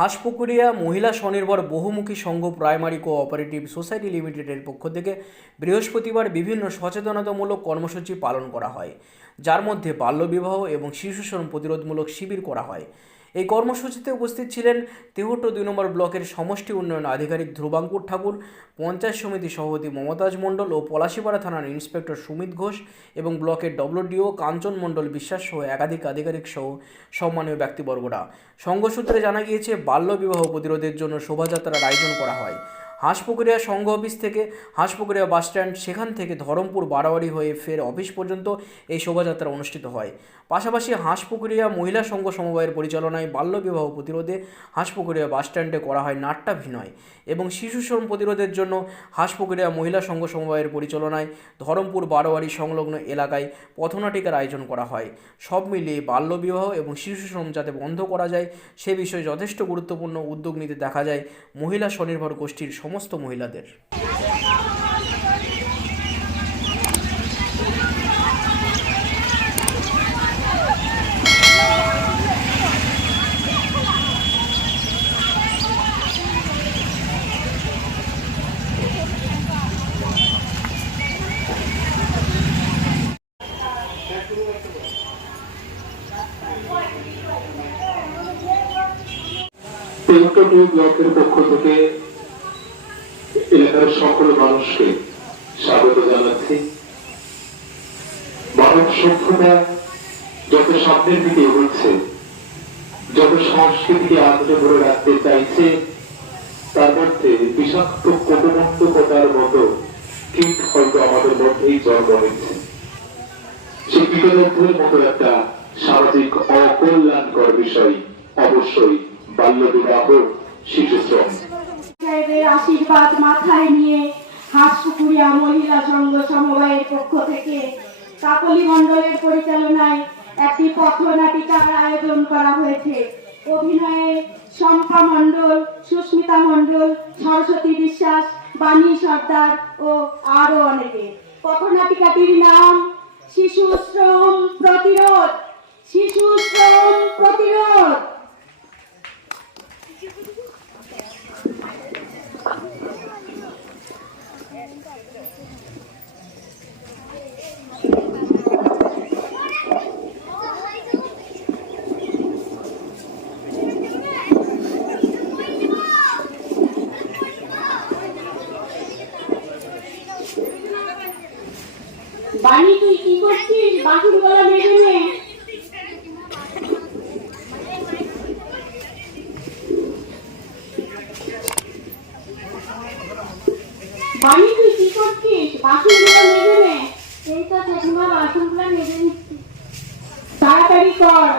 হাঁসপুকুরিয়া মহিলা স্বনির্ভর বহুমুখী সংঘ প্রাইমারি কোঅপারেটিভ সোসাইটি লিমিটেডের পক্ষ থেকে বৃহস্পতিবার বিভিন্ন সচেতনতামূলক কর্মসূচি পালন করা হয়, যার মধ্যে বাল্যবিবাহ এবং শিশু শ্রম প্রতিরোধমূলক শিবির করা হয়। এই কর্মসূচিতে উপস্থিত ছিলেন তেহট্ট দুই নম্বর ব্লকের সমষ্টি উন্নয়ন আধিকারিক ধ্রুবাঙ্কুর ঠাকুর, পঞ্চায়েত সমিতি সভাপতি মমতাজ মণ্ডল ও পলাশিপাড়া থানার ইন্সপেক্টর সুমিত ঘোষ এবং ব্লকের ডব্লিউডিও কাঞ্চন মণ্ডল বিশ্বাস সহ একাধিক আধিকারিক সহ সম্মানীয় ব্যক্তিবর্গরা। সংঘ সূত্রে জানা গিয়েছে, বাল্যবিবাহ প্রতিরোধের জন্য শোভাযাত্রার আয়োজন করা হয়। হাঁসপুকুরিয়া সংঘ অফিস থেকে হাঁসপুকুরিয়া বাসস্ট্যান্ড সেখান থেকে ধরমপুর বাড়াবাড়ি হয়ে ফের অফিস পর্যন্ত এই শোভাযাত্রা অনুষ্ঠিত হয়। পাশাপাশি হাঁসপুকুরিয়া মহিলা সংঘ সমবায়ের পরিচালনায় বাল্যবিবাহ প্রতিরোধে হাঁসপুকুরিয়া বাসস্ট্যান্ডে করা হয় নাট্যাভিনয় এবং শিশু শ্রম প্রতিরোধের জন্য হাঁসপুকুরিয়া মহিলা সংঘ সমবায়ের পরিচালনায় ধরমপুর বারোয়ারি সংলগ্ন এলাকায় পথনাটিকার আয়োজন করা হয়। সব মিলিয়ে বাল্যবিবাহ এবং শিশু শ্রম যাতে বন্ধ করা যায়, সে বিষয়ে যথেষ্ট গুরুত্বপূর্ণ উদ্যোগ নিতে দেখা যায় মহিলা স্বনির্ভর গোষ্ঠীর সমস্ত মহিলাদের। তেহট্ট ব্লকের পক্ষ থেকে এলাকার সকল মানুষকে স্বাগত জানাচ্ছি। মানব সভ্যতা যত সামনের দিকে এগোচ্ছে, যত সংস্কৃতিকে আগ্রহ ধরে রাখতে চাইছে, তার মধ্যে বিষাক্ত কটমন্তকতার মতো কীট হয়তো আমাদের মধ্যেই জন্ম নিচ্ছে সেই কীটমধ্যের মতো একটা সামাজিক অকল্যাণকর বিষয় অবশ্যই বাল্য বিবাহ শিশু সাহেবের আশীর্বাদ মাথায় নিয়ে হাঁসপুকুরিয়া মহিলা সংঘ সমবায়ের পক্ষ থেকে কাকলি মণ্ডলের পরিচালনায় একটি পথনাটিকার আয়োজন করা হয়েছে। অভিনয়ে শম্পা মণ্ডল, সুস্মিতা মণ্ডল, সরস্বতী বিশ্বাস, বাণী সর্দার ও আরও অনেকে। পথনাটিকাটির নাম শিশু শ্রম প্রতিরোধ। শিশু শ্রম প্রতিরোধ। বাণী তুই কি করছিস? বাসুর গলা মেরে নে। তুই কি করছিস? বাসুর গলা মেরে নে। এই তো নিচ্ছি। তাড়াতাড়ি কর।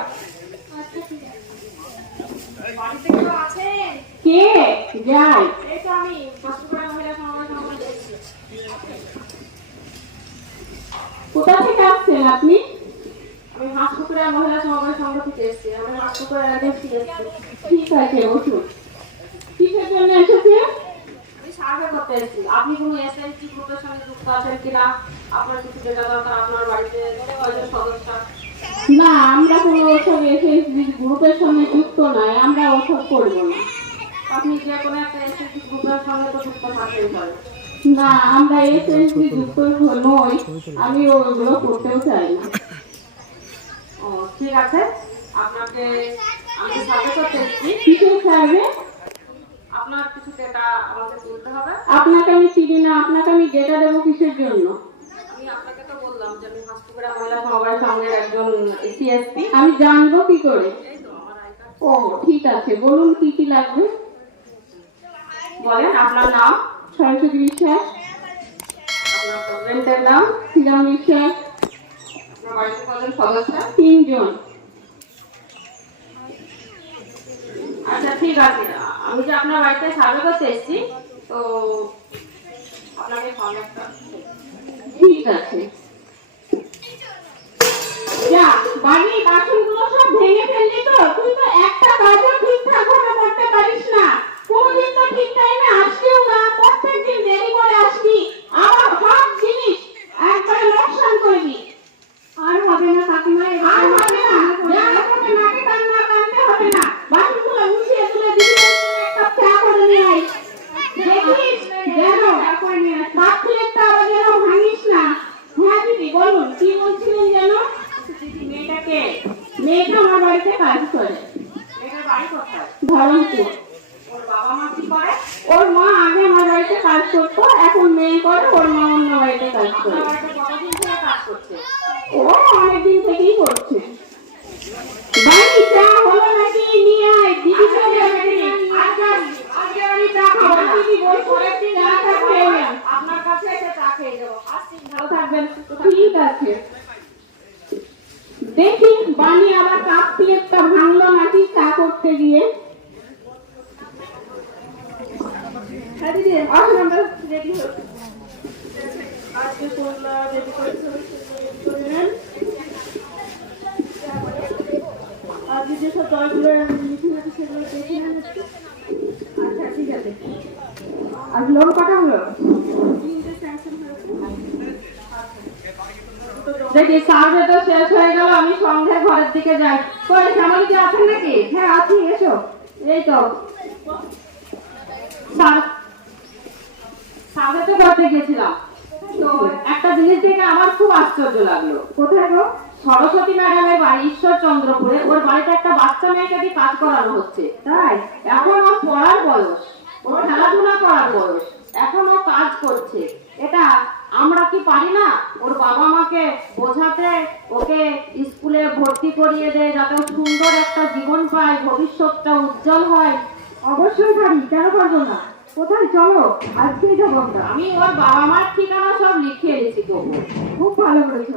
আচ্ছা কে? যাই এই তো আমি হাসপাতাল মহিলা সমাজ সমাজ কোথা থেকে আসছেন আপনি? আমি হাঁসপুকুরের মহিলা সমাবেশ সংঘ থেকে এসেছি। আমি হাঁসপুকুরের দেখছি এসেছি। ঠিক আছে বসুন। কিসের জন্য এসেছে আমি সার্ভে করতে এসেছি। আপনি কোনো এসএনসি গ্রুপের সঙ্গে যুক্ত আছেন কিনা? আপনার কিছু ডেটা দরকার আপনার বাড়িতে কয়জন সদস্য। না আমরা কোনো ওসব এসএসবি গ্রুপের সঙ্গে যুক্ত নয় আমরা ওসব করব না। আপনি যে কোনো একটা এসএনসি গ্রুপের সঙ্গে তো যুক্ত থাকতেই পারেন না আমরা এসএসবি যুক্ত নই। আমি ওগুলো করতেও চাই না। ও ঠিক আছে। আপনাকে আমি সার্ভে করতে এসেছি। কিসের আপনার কিছু ডেটা আমাকে তুলতে হবে। আপনাকে আমি চিনি না আপনাকে আমি ডেটা দেবো কিসের জন্য? আমি আপনাকে তো বললাম যে আমি হাঁসপুকুরের মহিলা সমাবেশ সংঘের একজন সিএসপি আমি জানব কি করে? ও ঠিক আছে। বলুন কি কি লাগবে? বলেন আপনার নাম? সরস্বতী বিশ্বাস নাম তিনজন। আচ্ছা ঠিক আছে। আমি যে আপনার বাড়িতে সার্ভে করতে এসেছি, তো আপনাকে ঠিক আছে। যা, বাড়ির বাসনগুলো সব ভেঙে ফেললি তো একটা কাজও ঠিকঠাক ভাবে করতে পারিস না। কোনদিন তো ঠিক টাইমে আসছিও না 그 দেখি সার্ভে তো শেষ হয়ে গেল আমি সন্ধ্যে ঘরের দিকে যাই। কই শ্যামলী কি আছেন নাকি? হ্যাঁ আছি এসো। এই তো। সার্ভে তো করতে গেছিলাম তো একটা জিনিস দেখে আমার খুব আশ্চর্য লাগল। কোথায় গো? সরস্বতী ম্যাডামের বাড়ি ঈশ্বরচন্দ্রপুরে। ওর বাড়িতে একটা বাচ্চা মেয়েকে দিয়ে কাজ করানো হচ্ছে। তাই? এখন ওর পড়ার বয়স। ওর খেলাধুলা করার বয়স। এখন ও কাজ করছে। এটা আমরা কি পারি না? ওর বাবা মাকে বোঝাতে ওকে স্কুলে ভর্তি করিয়ে দেয় যাতে সুন্দর একটা জীবন পায় ভবিষ্যৎটা উজ্জ্বল হয়। অবশ্যই পারি কেন পারব না? কোথায়? চলো আজকেই যাব আমরা। আমি ওর বাবা মার ঠিকানা সব লিখে এনেছি তবু খুব ভালো করেছ।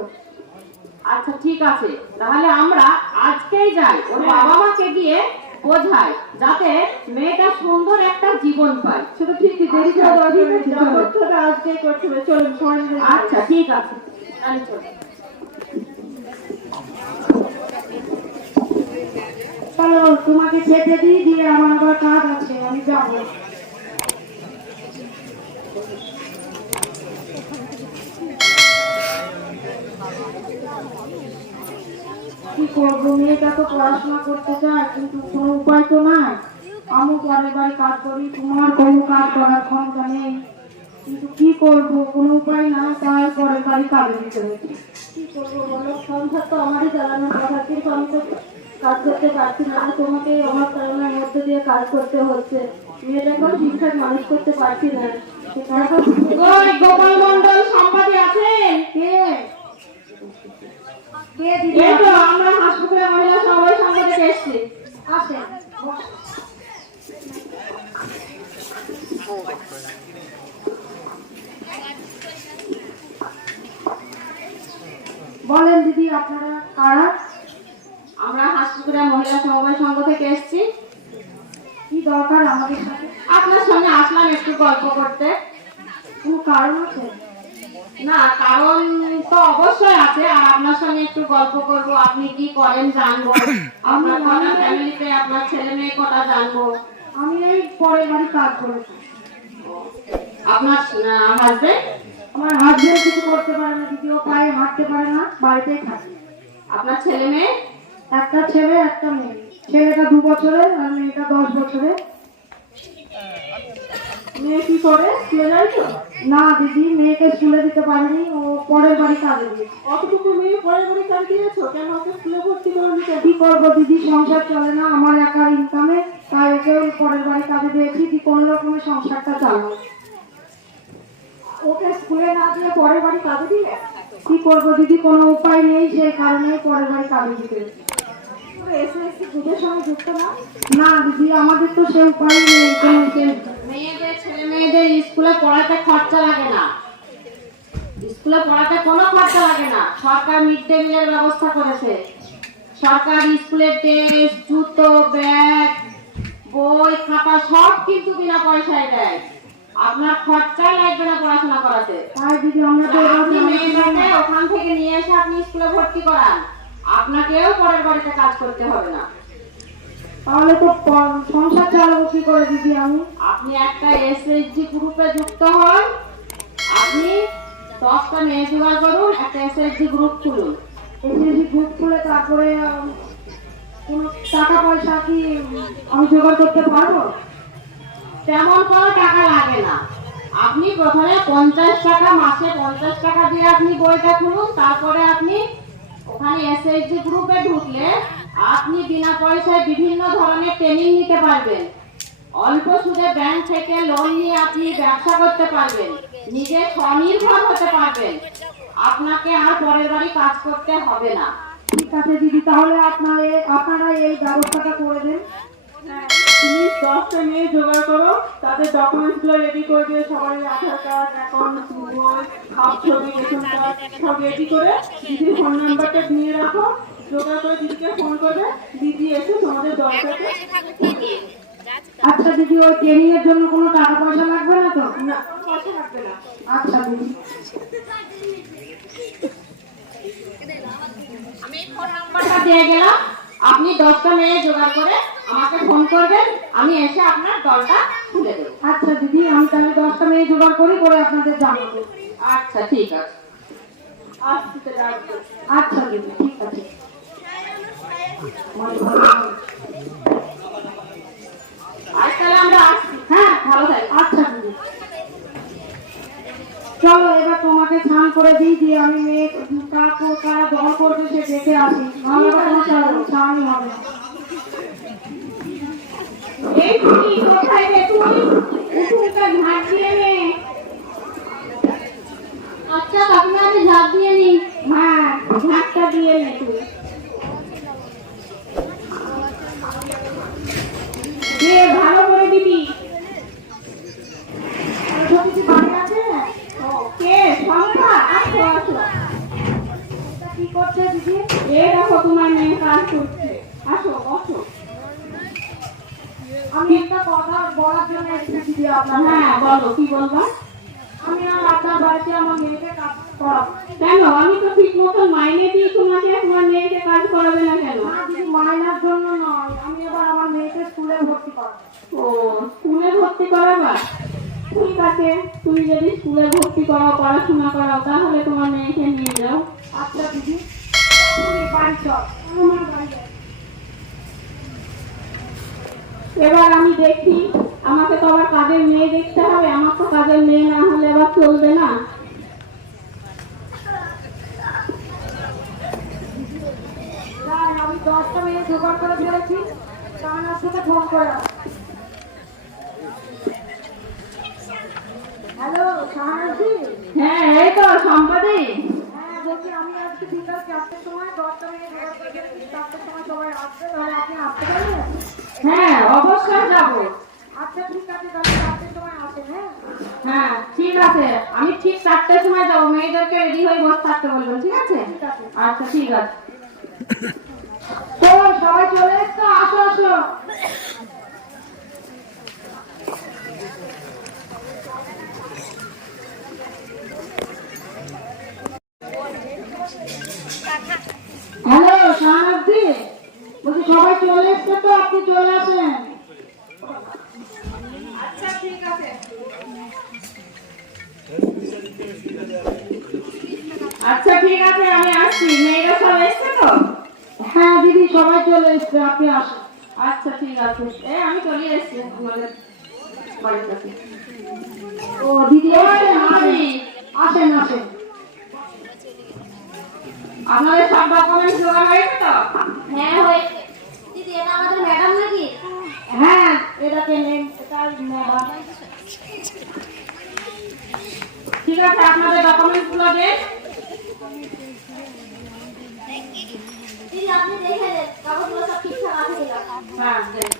আচ্ছা ঠিক আছে। তাহলে আমরা আজকেই যাই। ওর বাবা মাকে দিয়ে বোঝাই যাতে মেয়েটা সুন্দর একটা জীবন পায়। সেটা ঠিক দেরি আজকে করতে হবে। চলুন সবাই মিলে যাই। আচ্ছা ঠিক আছে। তোমাকে খেতে দিই দিয়ে আমার আবার কাজ আছে আমি যাব। কি করব? মেয়েটা তো পড়াশোনা করতে চায় কিন্তু কোনো উপায় তো নাই। আমি পরের বাড়ি কাজ করি তোমার কোনো কাজ করার ক্ষমতা নেই। কিন্তু কি করব? কোনো উপায় নাই তাই পরের বাড়ি কাজে দিতে হচ্ছে। কি করব বলো? সংসার তো আমারই চালানোর কথা কিন্তু আমি তো কাজ করতে পারছি না। তোমাকে আমার কারণের মধ্যে দিয়ে কাজ করতে হচ্ছে। মেয়েটাকেও ঠিকঠাক মানুষ করতে পারছি না। গোপাল মন্ডল সম্পাদী আছেন? কে? সবাই বলেন দিদি, আপনারা কারা? আমরা হাসপাতালে মহিলা সমবায় সংঘ থেকে এসেছি। কি দরকার আমাদের সাথে? আপনার সঙ্গে আসলাম একটু গল্প করতে। কোনো কারণ আছে? না কারণ তো অবশ্যই আছে আর আপনার সঙ্গে একটু গল্প করব আপনি কি করেন জানব। আপনার কটা ফ্যামিলিতে আপনার ছেলে মেয়ে কটা জানব? আমি এই পরের বাড়ি কাজ করেছি আপনার হাজবেন্ড আমার হাজবেন্ড কিছু করতে পারে না দ্বিতীয় পায়ে হাঁটতে পারে না বাড়িতেই থাকে। আপনার ছেলে মেয়ে? একটা ছেলে একটা মেয়ে। ছেলেটা দু বছরের আর মেয়েটা দশ বছরের। মেয়ে কি করে? স্কুলে যায় তো? না, দিদি, মেয়েকে স্কুলে দিতে পারেনি, ও পরের বাড়ি কাজে দিয়েছে অতটুকু মেয়ে পরের বাড়ি কাজ দিয়েছ কেন ওকে স্কুলে ভর্তি করে কি করব, দিদি? সংসার চলে না, আমার একার ইনকামে তাই ওকে পরের বাড়ি কাজে দিয়েছি, কি কোনো রকমের সংসারটা চালাবো? ওকে স্কুলে না দিয়ে পরের বাড়ি কাজে দিলে? কি করব, দিদি? কোনো উপায় নেই, সেই কারণে পরের বাড়ি কাজে দিতে। এসে এসে দুধের সঙ্গে যুক্ত না? না, দিদি, আমাদের তো সে উপায় নেই। মেয়েদের ছেলে মেয়েদের স্কুলে পড়াতে খরচা লাগে না। স্কুলে পড়াতে কোনো খরচা লাগে না। সরকার মিড ডে মিলের ব্যবস্থা করেছে। সরকার টেস্ট জুতো ব্যাগ বই খাতা সব কিন্তু বিনা পয়সায় দেয়। আপনার খরচাই লাগবে না পড়াশোনা করাতে। তাই দিদি আমরা তো আপনি মেয়েটাকে ওখান থেকে নিয়ে এসে আপনি স্কুলে ভর্তি করান। আপনাকেও পরের বাড়িতে কাজ করতে হবে না। তাহলে তো সংসার চালাবো কি করে দিদি আমি? আপনি একটা এসএইচজি গ্রুপে যুক্ত হন। আপনি দশটা মেয়ে জোগাড় করুন একটা এসএইচজি গ্রুপ খুলুন। এসএইচজি গ্রুপ খুলে তারপরে কোনো টাকা পয়সা কি আমি জোগাড় করতে পারব? তেমন কোনো টাকা লাগে না। আপনি প্রথমে পঞ্চাশ টাকা মাসে পঞ্চাশ টাকা দিয়ে আপনি বইটা খুলুন। তারপরে আপনি ওখানে এসএইচজি গ্রুপে ঢুকলে আপনি বিনা পয়সায় বিভিন্ন ধরনের ট্রেনিং নিতে পারবেন। অল্প সুদে ব্যাংক থেকে লোন নিয়ে আপনি ব্যবসা করতে পারবেন। নিজে স্বনির্ভর হতে পারবেন। আপনাকে আর পরের বাড়ি কাজ করতে হবে না। ঠিক আছে দিদি তাহলে আপনারা আপনারা এই ব্যবস্থাটা করে দেন। তুমি দশটা মেয়ে জোগাড় করো তাদের ডকুমেন্টসগুলো রেডি করে দিয়ে সবাই আধার কার্ড অ্যাকাউন্ট হাফ ছবি রেশন কার্ড সব রেডি করে দিদির ফোন নাম্বারটা নিয়ে রাখো। জোগাড় করে দিদিকে ফোন করবে। দিদি এসে তোমাদের দরকারটা আচ্ছা দিদি ওই ট্রেনিং এর জন্য কোনো টাকা পয়সা লাগবে না তো? না পয়সা লাগবে না। আচ্ছা দিদি। আমি ফোন নাম্বারটা দিয়ে গেলাম। আপনি দশটা মেয়ে জোগাড় করে আমাকে ফোন করবেন। আমি এসে আপনার দলটা খুলে দেবো। আচ্ছা দিদি আমি তাহলে দশটা মেয়ে জোগাড় করি করে আপনাদের জানাব। আচ্ছা ঠিক আছে। আচ্ছা দিদি ঠিক আছে। আজ আমরা হ্যাঁ ভালো থাক আচ্ছা চলো, এবার তোমাকে স্নান করে দিই, দিয়ে আমি মেয়ে কাকু, কারা দল করবে সে দেখে আসি। নাহলে আবার স্নানই হবে এই তুমি কোথায় রে তুই উঠুনটা ঝাঁট দিয়ে নে। আচ্ছা কাকিমা, আমি ঝাঁপ দিয়ে নিই হ্যাঁ ঝাঁটটা দিয়ে নে তুই দে ভালো করে দিবি সব কিছু বাড়ি আছে ও, কে সংখ্যা আসো আসো এটা কি করছে দিদি এ দেখো তোমার মেয়ে কাজ করছে আসো বসো আমি একটা কথা বলার জন্য এসেছি দিদি আপনার হ্যাঁ বলো কি বলবা আমি আর আপনার বাড়িতে আমার মেয়েকে কাজ করাবো কেন আমি তো ঠিক মতো মাইনে দিই তোমাকে তোমার মেয়েকে কাজ করাবে না কেন না দিদি মাইনার জন্য নয় আমি এবার আমার মেয়েকে স্কুলে ভর্তি করাবো ও স্কুলে ভর্তি করাবা ঠিক আছে তুমি যদি স্কুলে ভর্তি করাও পড়াশোনা করাও তাহলে তোমার মেয়েকে নিয়ে যাও আচ্ছা দিদি তুমি বাড়ি চল আমার বাড়ি যাই। এবার আমি দেখি আমাকে তো আবার কাজের মেয়ে দেখতে হবে আমার তো কাজের মেয়ে না হলে আবার চলবে না। আমি দশটা মেয়ে জোগাড় করে ফেলেছি তার সাথে ফোন করে হ্যালো শাহানাজি হ্যাঁ এই তো সম্পাদি। হ্যাঁ বলছি আমি আজকে বিকাল চারটের হ্যাঁ অবশ্যই যাব। হ্যাঁ ঠিক আছে। আমি ঠিক চারটের সময় যাব। মেয়েদেরকে রেডি হয়ে বসে থাকতে বলবেন, ঠিক আছে? আচ্ছা ঠিক আছে। তো সবাই চলে এসছো আসো আসো। সবাই চলে এসছে তো আপনি চলে আসেন। আচ্ছা ঠিক আছে। আচ্ছা ঠিক আছে আমি আসছি। মেয়েরা সব এসছে তো? হ্যাঁ দিদি সবাই চলে এসছে আপনি আসেন। আচ্ছা ঠিক আছে। এ আমি চলে এসছি আমাদের বাড়ির কাছে। ও দিদি আসেন আসেন। আপনাদের সব ডকুমেন্টস জোগাড় হয়েছে তো? হ্যাঁ হয়েছে। এটা আমাদের ম্যাডাম নাকি? হ্যাঁ। নেন? এটা ম্যাডাম। ঠিক আছে আপনাদের ডকুমেন্টসগুলো দেন আপনি দেখে নেন কাগজগুলো সব ঠিকঠাক আছে কিনা। হ্যাঁ দেন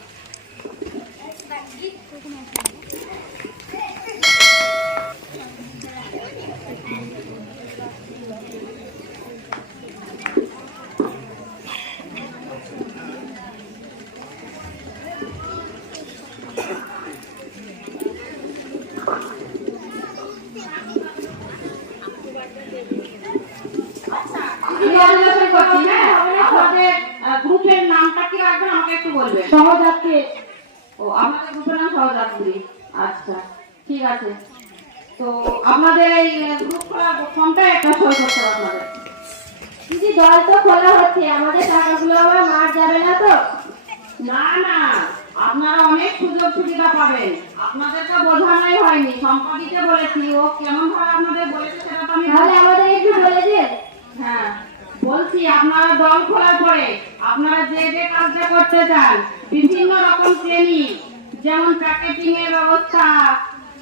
Congratulations করছি, হ্যাঁ? আপনাদের আহ, গ্রুপের নামটা কি রাখবেন আমাকে একটু বলবেন সহযাত্রী ও আপনাদের আচ্ছা ঠিক আছে। তো আপনাদের এই গ্রুপ খোলা ফর্মটা একটা সই করতে হবে আপনাদের। দিদি দল তো খোলা হচ্ছে আমাদের টাকাগুলো আবার মার যাবে না তো? না না আপনারা অনেক সুযোগ সুবিধা পাবেন। আপনাদেরকে বোঝানোই হয়নি সম্পাদিতে বলেছি ও কেমন ভাবে আপনাদের বলেছে সেটা তো আমি তাহলে আমাদের একটু বলে দিন হ্যাঁ বলছি আপনারা দল খোলার পরে আপনারা যে যে কাজটা করতে চান বিভিন্ন রকম ট্রেনিং যেমন প্যাকেটিং এর ব্যবস্থা,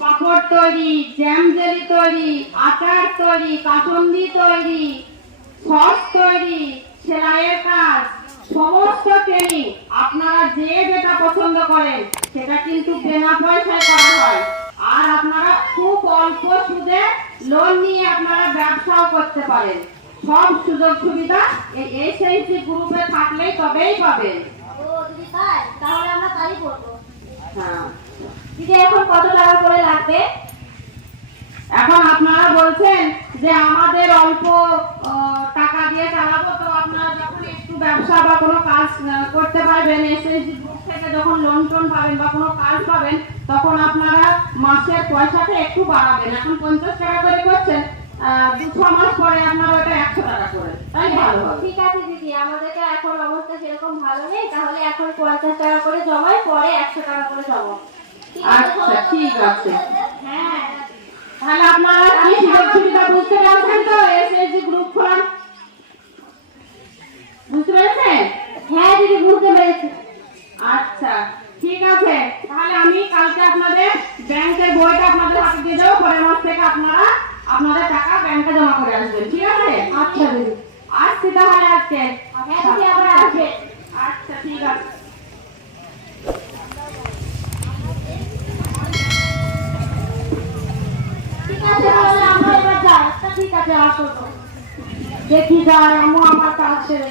পাপড় তৈরি, জ্যাম জেলি তৈরি, আচার তৈরি কাসন্দি তৈরি, সস তৈরি, সেলাইয়ের কাজ, সমস্ত ট্রেনিং আপনারা যে যেটা পছন্দ করেন, সেটা কিন্তু বিনা পয়সায় করা হয়। আর আপনারা খুব অল্প সুদে লোন নিয়ে আপনারা ব্যবসাও করতে পারেন। সব সুযোগ সুবিধা এই এসএইচজি গ্রুপে থাকলেই তবেই পাবেন। তাহলে আমরা তাই করব। দিদি এখন কত টাকা করে লাগবে? এখন আপনারা বলছেন যে আমাদের অল্প টাকা দিয়ে চালাবো তো আপনারা যখন একটু ব্যবসা বা কোনো কাজ করতে পারবেন এসএসজি গ্রুপ থেকে যখন লোন টোন পাবেন বা কোনো কাজ পাবেন তখন আপনারা মাসের পয়সাটা একটু বাড়াবেন। এখন পঞ্চাশ টাকা করে করছেন দু মাস পরে আপনারা ওটা একশো টাকা করে। তাই ভালো ঠিক আছে দিদি আমাদের তো এখন অবস্থা সেরকম ভালো নেই তাহলে এখন পঞ্চাশ টাকা করে জমাই পরে একশো টাকা করে জমাও আচ্ছা ঠিক আছে। হ্যাঁ। তাহলে আপনারা কি সুযোগ সুবিধা বুঝতে পারছেন তো? এসএসজি গ্রুপ খোলার? বুঝতে পেরেছেন? হ্যাঁ দিদি বুঝতে পেরেছি। আচ্ছা ঠিক আছে। তাহলে আমি কালকে আপনাদের ব্যাংকের বইটা আপনাদের হাতে দিয়ে দেবো পরের মাস থেকে আপনারা আপনাদের টাকা ব্যাংকে জমা করে আসবেন ঠিক আছে? আচ্ছা দিদি। আসছি। তাহলে আজকে আবার আসবে। আচ্ছা ঠিক আছে। ঠিক আছে আচ্ছা ঠিক আছে আসো দেখি যাই আমি আমার কাজ ছেড়ে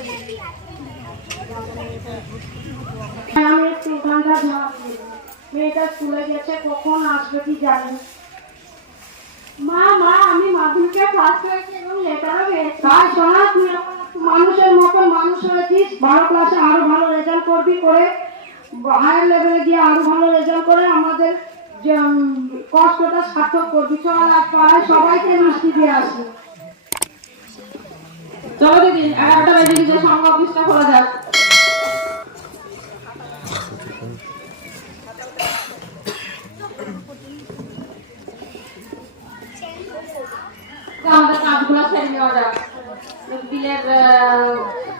আমি একটু ঘণ্টা মেয়েটা স্কুলে গেছে কখন আসবে কি জানি মা মা, আমি মাধ্যমিকে ফার্স্ট হয়েছি এবং লেটারও পেয়েছি। তাই শোনা, তুই মানুষের মতন মানুষ হয়েছিস। ভালো ক্লাসে আরও ভালো রেজাল্ট করবি করে। হায়ার লেভেলে গিয়ে আরও ভালো রেজাল্ট করে আমাদের যে কষ্টটা সার্থক করবি। চল আর পাড়ায় সবাইকে মিষ্টি দিয়ে আসি। চলো দিদি এগারোটা বেজে গেছে সংঘ অফিসটা খোলা যাক। আমাদের কাজগুলো ছেড়ে নেওয়া যাক। বিলের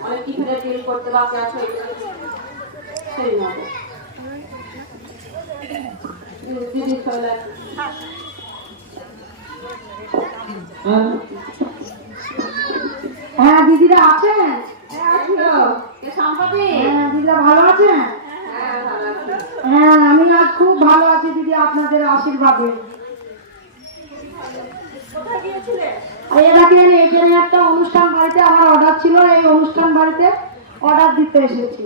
অনেক টিফিনের বিল করতে বাকি আছে ছেড়ে নেওয়া যাক। হ্যাঁ? দিদিরা আছেন? হ্যাঁ দিদিরা ভালো আছেন? হ্যাঁ আমি আজ খুব ভালো আছি দিদি আপনাদের আশীর্বাদে। এখানে একটা অনুষ্ঠান বাড়িতে আমার অর্ডার ছিল এই অনুষ্ঠান বাড়িতে অর্ডার দিতে এসেছি।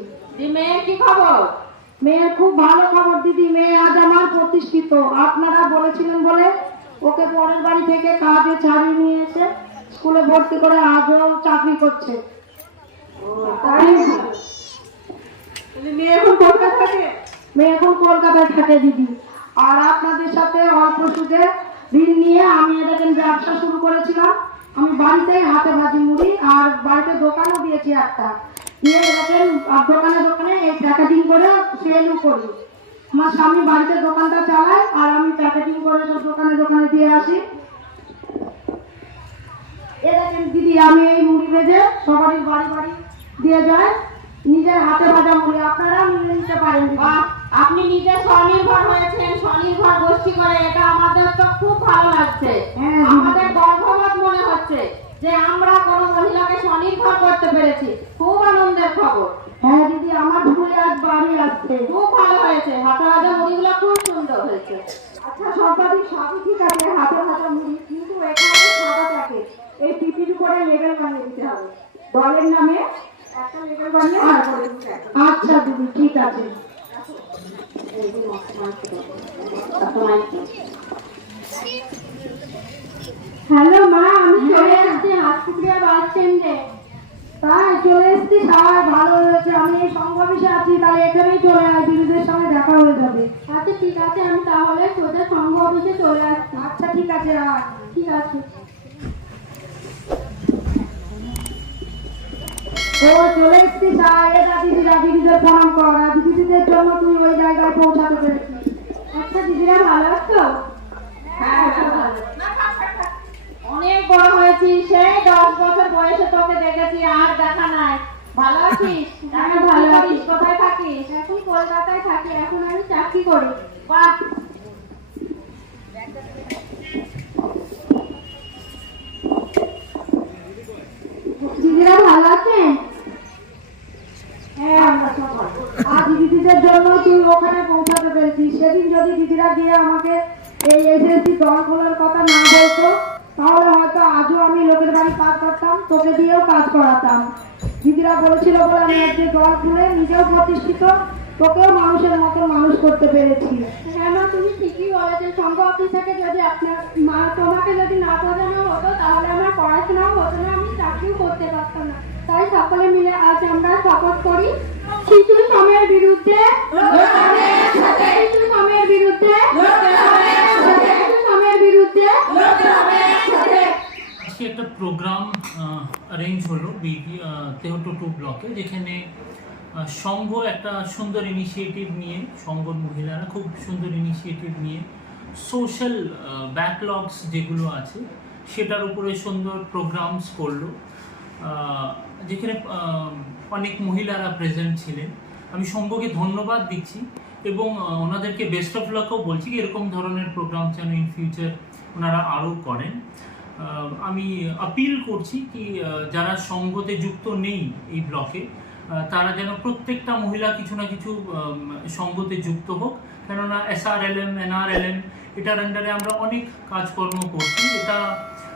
মেয়ের কি খবর? মেয়ের খুব ভালো খবর দিদি। মেয়ে আজ আমার প্রতিষ্ঠিত। আপনারা বলেছিলেন বলে ওকে পরের বাড়ি থেকে কাজে ছাড়িয়ে নিয়ে এসে স্কুলে ভর্তি করে আজও চাকরি করছে। তাই মেয়ে এখন কোথায় থাকে? মেয়ে এখন কলকাতায় থাকে দিদি। আর আপনাদের সাথে অল্প সুদে ঋণ নিয়ে আমি এরকম ব্যবসা শুরু করেছিলাম। আমি বাড়িতেই হাতে ভাজি মুড়ি আর বাড়িতে দোকানও দিয়েছি একটা। দিয়ে আর দোকানে দোকানে এই প্যাকেটিং করে সেলও করি। আমার স্বামী বাড়িতে দোকানটা চালায় আর আমি প্যাকেটিং করে সব দোকানে দোকানে দিয়ে আসি। এ দেখেন দিদি, আমি এই মুড়ি ভেজে সবারই বাড়ি বাড়ি দিয়ে যায় নিজের হাতে ভাজা মুড়ি আপনারা নিয়ে নিতে পারেন। আপনি নিজে স্বনির্ভর হয়েছেন স্বনির্ভর গোষ্ঠী করে এটা আমাদের তো খুব ভালো লাগছে। হ্যাঁ, আমাদের গর্ববোধ মনে হচ্ছে যে আমরা কোনো মহিলাকে স্বনির্ভর করতে পেরেছি। খুব আনন্দের খবর। হ্যাঁ দিদি আমার ভুলে আজ বাড়ি আসছে। খুব ভালো হয়েছে হাতে হাতে মুড়িগুলো খুব সুন্দর হয়েছে। আচ্ছা সর্বাধিক সবই ঠিক আছে হাতে ভাজা মুড়ি কিন্তু এখানে সাদা প্যাকেট এই পিপির উপরে লেবেল বানিয়ে দিতে হবে। দলের নামে আচ্ছা দিদি ঠিক আছে। হ্যালো মা আমি চলে এসেছি হাসপুকুরিয়া বাস স্ট্যান্ডে তাই চলে এসেছি সবাই ভালো হয়েছে আমি এই সংঘ আছি তাহলে এখানেই চলে আয় দিদিদের সঙ্গে দেখা হয়ে যাবে। আচ্ছা ঠিক আছে আমি তাহলে সোজা সংঘ অফিসে চলে আসছি। আচ্ছা ঠিক আছে ঠিক আছে। ও চলে এসেছিস আয় এরা দিদিরা দিদিদের প্রণাম কর। আর দিদিদের জন্য তুই ওই জায়গায় পৌঁছাতে পেরেছিস। আচ্ছা দিদিরা ভালো আছো? হ্যাঁ অনেক বড় হয়েছিস সেই দশ বছর বয়সে তোকে দেখেছি আর দেখা নাই। ভালো আছিস? হ্যাঁ, এখন ভালো ভালো আছিস কোথায় থাকিস? এখন কলকাতায় থাকি। এখন আমি চাকরি করি। বাহ দিদিরা ভালো আছেন? ওখানে পৌঁছাতে পেরেছি সেদিন যদি দিদিরা গিয়ে আমাকে এই এসএসসি কথা না বলতো, তাহলে হয়তো আজও আমি লোকের বাড়ি কাজ করতাম, তোকে দিয়েও কাজ করাতাম। দিদিরা বলেছিল বলে আমি আজকে দল খুলে নিজেও প্রতিষ্ঠিত, তোকেও মানুষের মতো মানুষ করতে পেরেছি। হ্যাঁ তুমি ঠিকই বলেছ। সংঘ অফিস থেকে যদি আপনার মা তোমাকে যদি না বোঝানো হতো, তাহলে আমার পড়াশোনাও হতো না, আমি চাকরিও করতে পারতাম না। তাই সকলে মিলে আজ আমরা শপথ করি, শিশু শ্রমের বিরুদ্ধে, শিশু বিরুদ্ধে একটা প্রোগ্রাম অ্যারেঞ্জ হলো তেহট্ট টু ব্লকে, যেখানে সংঘ একটা সুন্দর ইনিশিয়েটিভ নিয়ে, সংঘর মহিলারা খুব সুন্দর ইনিশিয়েটিভ নিয়ে সোশ্যাল ব্যাকলগস যেগুলো আছে, সেটার উপরে সুন্দর প্রোগ্রামস করল। যেখানে অনেক মহিলারা প্রেজেন্ট ছিলেন। আমি সংঘকে ধন্যবাদ দিচ্ছি এবং ওনাদেরকে বেস্ট অফ লাকও বলছি এরকম ধরনের প্রোগ্রাম যেন ইন ফিউচার ওনারা আরও করেন। আমি আপিল করছি কি যারা সঙ্গতে যুক্ত নেই এই ব্লকে তারা যেন প্রত্যেকটা মহিলা কিছু না কিছু সঙ্গতে যুক্ত হোক। কেননা S R L M N R L M এটার আন্ডারে আমরা অনেক কাজকর্ম করছি। এটা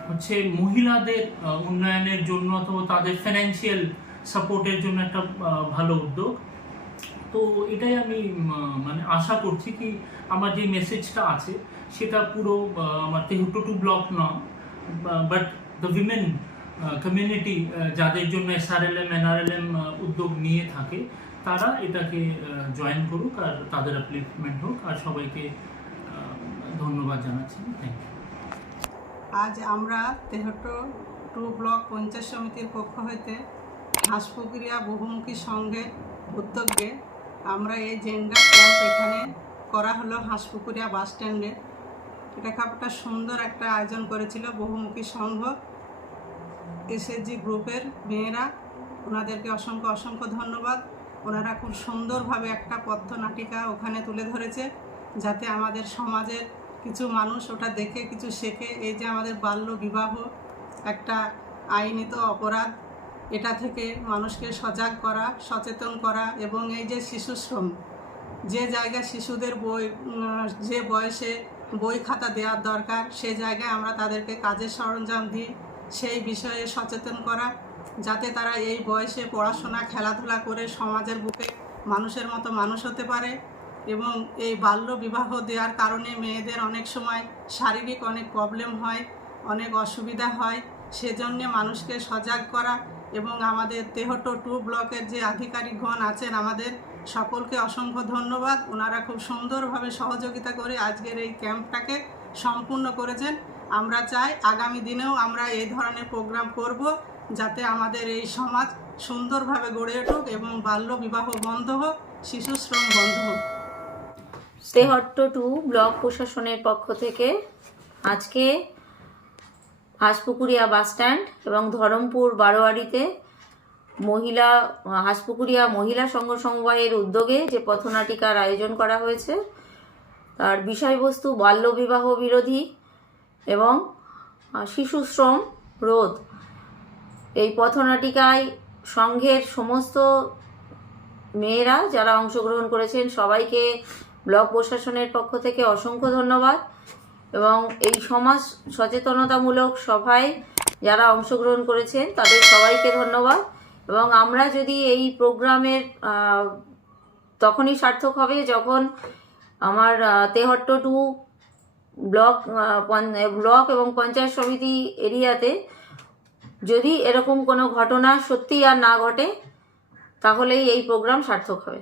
হচ্ছে মহিলাদের উন্নয়নের জন্য অথবা তাদের ফিনান্সিয়াল সাপোর্টের জন্য একটা ভালো উদ্যোগ। তো এটাই আমি মানে আশা করছি কি আমার যে মেসেজটা আছে, সেটা পুরো আমার তেহট্ট টু ব্লক না বাট দ্য উইমেন কমিউনিটি যাদের জন্য এসআরএলএম এনআরএলএম উদ্যোগ নিয়ে থাকে, তারা এটাকে জয়েন করুক আর তাদের অ্যাপ্লিকমেন্ট হোক। আর সবাইকে ধন্যবাদ জানাচ্ছি। থ্যাংক ইউ আজ আমরা তেহট্ট টু ব্লক পঞ্চায়েত সমিতির পক্ষ হইতে হাঁসপুকুরিয়া বহুমুখী সংঘের উদ্যোগে আমরা এই জেন্ডার ক্যাম্প এখানে করা হলো হাঁসপুকুরিয়া বাস স্ট্যান্ডে। এটা একটা সুন্দর একটা আয়োজন করেছিল বহুমুখী সংঘ। এসএসজি গ্রুপের মেয়েরা, ওনাদেরকে অসংখ্য অসংখ্য ধন্যবাদ। ওনারা খুব সুন্দরভাবে একটা পথনাটিকা ওখানে তুলে ধরেছে যাতে আমাদের সমাজের কিছু মানুষ ওটা দেখে, কিছু শেখে। এই যে আমাদের বাল্য বিবাহ একটা আইনিত অপরাধ, এটা থেকে মানুষকে সজাগ করা, সচেতন করা এবং এই যে শিশু শ্রম, যে জায়গায় শিশুদের বই যে বয়সে বই খাতা দেওয়ার দরকার, সে জায়গায় আমরা তাদেরকে কাজের সরঞ্জাম দিই, সেই বিষয়ে সচেতন করা, যাতে তারা এই বয়সে পড়াশোনা, খেলাধুলা করে সমাজের বুকে মানুষের মতো মানুষ হতে পারে। এবং এই বাল্য বিবাহ দেওয়ার কারণে মেয়েদের অনেক সময় শারীরিক অনেক প্রবলেম হয়, অনেক অসুবিধা হয়। সেজন্য মানুষকে সজাগ করা এবং আমাদের তেহটো টু ব্লকের যে আধিকারিকগণ আছেন আমাদের সকলকে অসংখ্য ধন্যবাদ। ওনারা খুব সুন্দরভাবে সহযোগিতা করে আজকের এই ক্যাম্পটাকে সম্পূর্ণ করেছেন। আমরা চাই আগামী দিনেও আমরা এই ধরনের প্রোগ্রাম করব যাতে আমাদের এই সমাজ সুন্দরভাবে গড়ে উঠুক এবং বাল্য বিবাহ বন্ধ হোক, শিশু শ্রম বন্ধ হোক। তেহট্ট টু ব্লক প্রশাসনের পক্ষ থেকে আজকে হাঁসপুকুরিয়া বাসস্ট্যান্ড এবং ধরমপুর বারোয়ারিতে মহিলা, হাঁসপুকুরিয়া মহিলা সংঘ সমবায়ের উদ্যোগে যে পথনাটিকার আয়োজন করা হয়েছে, তার বিষয়বস্তু বাল্যবিবাহ বিরোধী এবং শিশু শ্রম রোধ। এই পথনাটিকায় সংঘের সমস্ত মেয়েরা যারা অংশগ্রহণ করেছেন, সবাইকে ব্লক প্রশাসনের পক্ষ থেকে অসংখ্য ধন্যবাদ এবং এই সমাজ সচেতনতামূলক সভায় যারা অংশগ্রহণ করেছেন, তাদের সবাইকে ধন্যবাদ। এবং আমরা যদি এই প্রোগ্রামের তখনই সার্থক হবে যখন আমার তেহট্ট টু ব্লক ব্লক এবং পঞ্চায়েত সমিতি এরিয়াতে যদি এরকম কোনো ঘটনা সত্যি আর না ঘটে, তাহলেই এই প্রোগ্রাম সার্থক হবে।